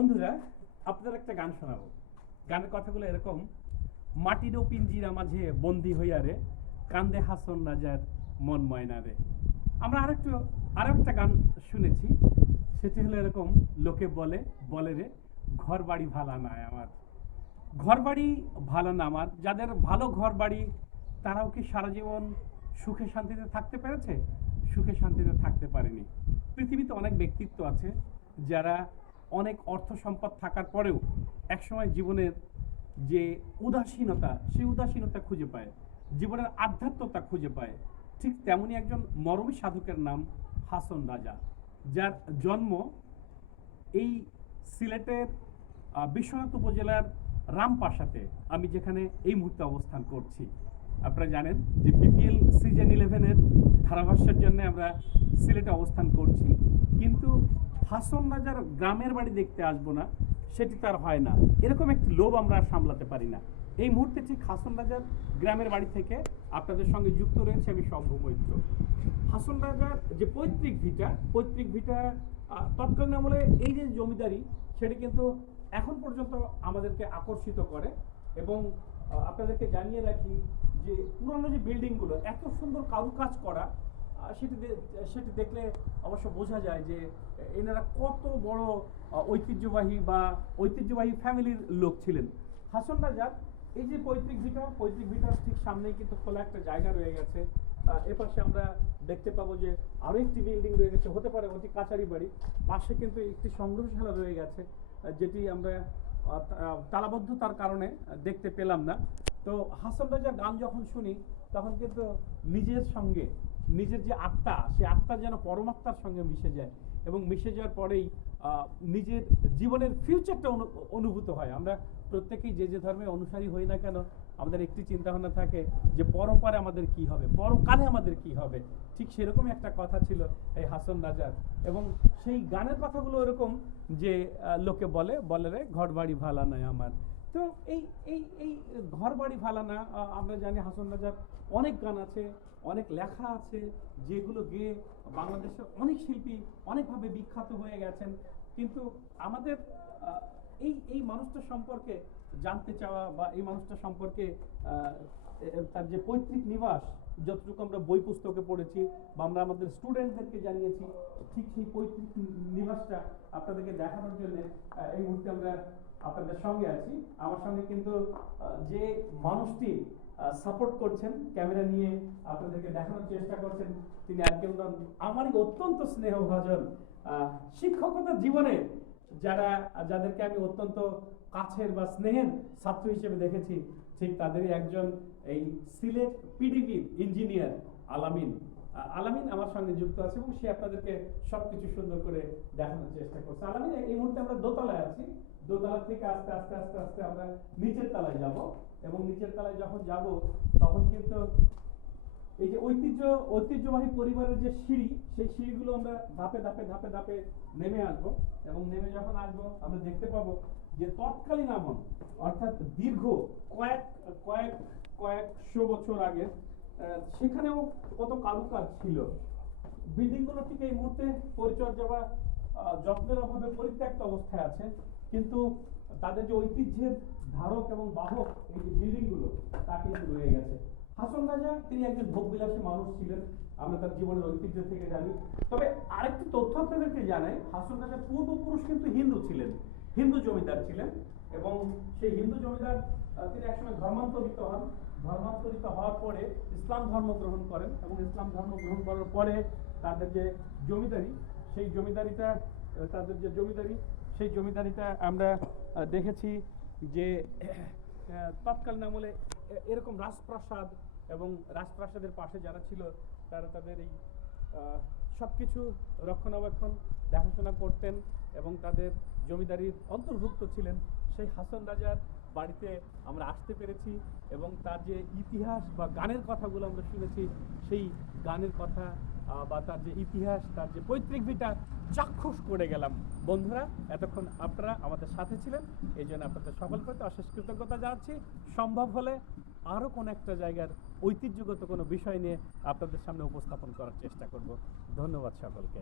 বন্ধুরা, আপনাদের একটা গান শোনাবো। গানের কথাগুলো এরকম: মাটির ও পিঞ্জিরা মাঝে বন্দি হইয়া রে, কান্দে হাসন রাজার মন ময়না রে। আমরা আরো একটা গান শুনেছি, সেটি হলো এরকম: লোকে বলে বলে রে, ঘর বাড়ি ভালা নাই আমার। ঘর বাড়ি ভালো না আমার। যাদের ভালো ঘর বাড়ি, তারাও কি সারা জীবন সুখে শান্তিতে থাকতে পেরেছে? সুখে শান্তিতে থাকতে পারেনি। পৃথিবীতে অনেক ব্যক্তিত্ব আছে যারা অনেক অর্থ সম্পদ থাকার পরেও একসময় জীবনের যে উদাসীনতা, সেই উদাসীনতা খুঁজে পায়, জীবনের আধ্যাত্মতা খুঁজে পায়। ঠিক তেমনই একজন মরমী সাধকের নাম হাসন রাজা, যার জন্ম এই সিলেটের বিশ্বনাথ উপজেলার রামপাশাতে, আমি যেখানে এই মুহূর্তে অবস্থান করছি। আপনারা জানেন যে বিপিএল সিজন 11-এর ধারাভাষ্যের জন্য আমরা সিলেটে অবস্থান করছি, কিন্তু হাসন রাজার গ্রামের বাড়ি দেখতে আসবো না, সেটি তার হয় না। এরকম একটি লোভ আমরা সামলাতে পারি না। এই মুহূর্তে ঠিক হাসন রাজার গ্রামের বাড়ি থেকে আপনাদের সঙ্গে যুক্ত রয়েছে আমি শম্ভু মৈত্র। হাসন রাজার যে পৈতৃক ভিটা তৎকালীন আমলে এই যে জমিদারি, সেটি কিন্তু এখন পর্যন্ত আমাদেরকে আকর্ষিত করে। এবং আপনাদেরকে জানিয়ে রাখি যে পুরনো যে বিল্ডিংগুলো এত সুন্দর কারুকাজ করা, সেটি দেখলে অবশ্য বোঝা যায় যে এনারা কত বড় ঐতিহ্যবাহী ফ্যামিলির লোক ছিলেন। হাসন রাজার এই যে পৈতৃক ভিটার ঠিক সামনেই কিন্তু খোলা একটা জায়গা রয়ে গেছে। এপাশে আমরা দেখতে পাবো যে আরো একটি বিল্ডিং রয়ে গেছে, হতে পারে ওটি কাচারি বাড়ি। পাশে কিন্তু একটি সংগ্রহশালা রয়ে গেছে, যেটি আমরা তালাবদ্ধতার কারণে দেখতে পেলাম না। তো হাসন রাজার গান যখন শুনি, তখন কিন্তু নিজের যে আত্মা, সে আত্মা যেন পরমাত্মার সঙ্গে মিশে যায়, এবং মিশে যাওয়ার পরেই নিজের জীবনের ফিউচারটা অনুভূত হয়। আমরা প্রত্যেকেই যে ধর্মে অনুসারী হই না কেন, আমাদের একটি চিন্তাভাবনা থাকে যে পরপারে আমাদের কি হবে, পরকালে আমাদের কি হবে। ঠিক সেরকমই একটা কথা ছিল এই হাসন রাজার। এবং সেই গানের কথাগুলো এরকম যে লোকে বলে বলে রে, ঘর বাড়ি ভালা নাই আমার। তো এই এই এই ঘর বাড়ি ভালা না, আমরা জানি হাসন রাজার অনেক গান আছে, অনেক লেখা আছে, যেগুলো গেয়ে বাংলাদেশের অনেক শিল্পী অনেকভাবে বিখ্যাত হয়ে গেছেন। কিন্তু আমাদের এই মানুষটা সম্পর্কে জানতে চাওয়া, বা এই মানুষটা সম্পর্কে তার যে পৈতৃক নিবাস, যতটুকু আমরা বই পুস্তকে পড়েছি বা আমরা আমাদের স্টুডেন্টদেরকে জানিয়েছি, ঠিক সেই পৈতৃক নিবাসটা আপনাদেরকে দেখানোর জন্য এই মুহূর্তে আমরা আপনাদের সঙ্গে আছি। আমার সঙ্গে কিন্তু যে মানুষটি সাপোর্ট করছেন, ক্যামেরা নিয়ে আপনাদেরকে দেখানোর চেষ্টা করছেন, তিনি আর কেউ নন, আমারই অত্যন্ত স্নেহভাজন শিক্ষকতার জীবনে যাদেরকে আমি অত্যন্ত কাছের বা স্নেহের ছাত্র হিসেবে দেখেছি, ঠিক তাদেরই একজন এই সিলেট পিডিবির ইঞ্জিনিয়ার আলামিন আমার সঙ্গে যুক্ত আছে, এবং সে আপনাদেরকে সবকিছু সুন্দর করে দেখানোর চেষ্টা করছে। আলামিন, এই মুহূর্তে আমরা দোতলায় আছি। দোতলা থেকে আস্তে আস্তে আস্তে আস্তে আমরা নিচের তলায় যাব, এবং নিচের তলায় যখন যাব, তখন কিন্তু এই যে ঐতিহ্যবাহী পরিবারের যে সিঁড়ি, সেই সিঁড়িগুলো আমরা ধাপে ধাপে ধাপে ধাপে নেমে আসবো। এবং নেমে যখন আসবো, আমরা দেখতে পাবো যে তৎকালীন আমল, অর্থাৎ দীর্ঘ কয়েকশো বছর আগে, সেখানেও কত কারুকাজ ছিল। বিল্ডিং গুলো ঠিক এই মুহূর্তে পরিচর্যা বা যত্নের অভাবে পরিত্যক্ত অবস্থায় আছে, কিন্তু তাদের যে ঐতিহ্যের ধারক এবং বাহক এই যে বিল্ডিং গুলো, তা কিন্তু রয়ে গেছে। হাসন রাজা তিনি একজন ভোগবিলাসী মানুষ ছিলেন, আমরা তার জীবনের ঐতিহ্য থেকে জানি। তবে আরেকটি তথ্য আপনাদেরকে জানাই, হাসন রাজার পূর্বপুরুষ কিন্তু হিন্দু ছিলেন, হিন্দু জমিদার ছিলেন। এবং সেই হিন্দু জমিদার তিনি একসময় ধর্মান্তরিত হওয়ার পরে ইসলাম ধর্ম গ্রহণ করেন, এবং ইসলাম ধর্ম গ্রহণ করার পরে তাদের যে জমিদারি, সেই জমিদারিটা আমরা দেখেছি যে তৎকালীন আমলে এরকম রাজপ্রাসাদ, এবং রাজপ্রাসাদের পাশে যারা ছিল, তারা তাদের এই সবকিছু রক্ষণাবেক্ষণ দেখাশোনা করতেন, এবং তাদের জমিদারির অন্তর্ভুক্ত ছিলেন। সেই হাসন রাজার বাড়িতে আমরা আসতে পেরেছি, এবং তার যে ইতিহাস বা গানের কথাগুলো আমরা শুনেছি, সেই গানের কথা বা তার যে ইতিহাস, তার যে পৈতৃক ভিটা চাক্ষুষ করে গেলাম। বন্ধুরা, এতক্ষণ আপনারা আমাদের সাথে ছিলেন, এই জন্য আপনাদের সকল প্রতি অশেষ কৃতজ্ঞতা জানাচ্ছি। সম্ভব হলে আরও কোনো একটা জায়গার ঐতিহ্যগত কোনো বিষয় নিয়ে আপনাদের সামনে উপস্থাপন করার চেষ্টা করব। ধন্যবাদ সকলকে।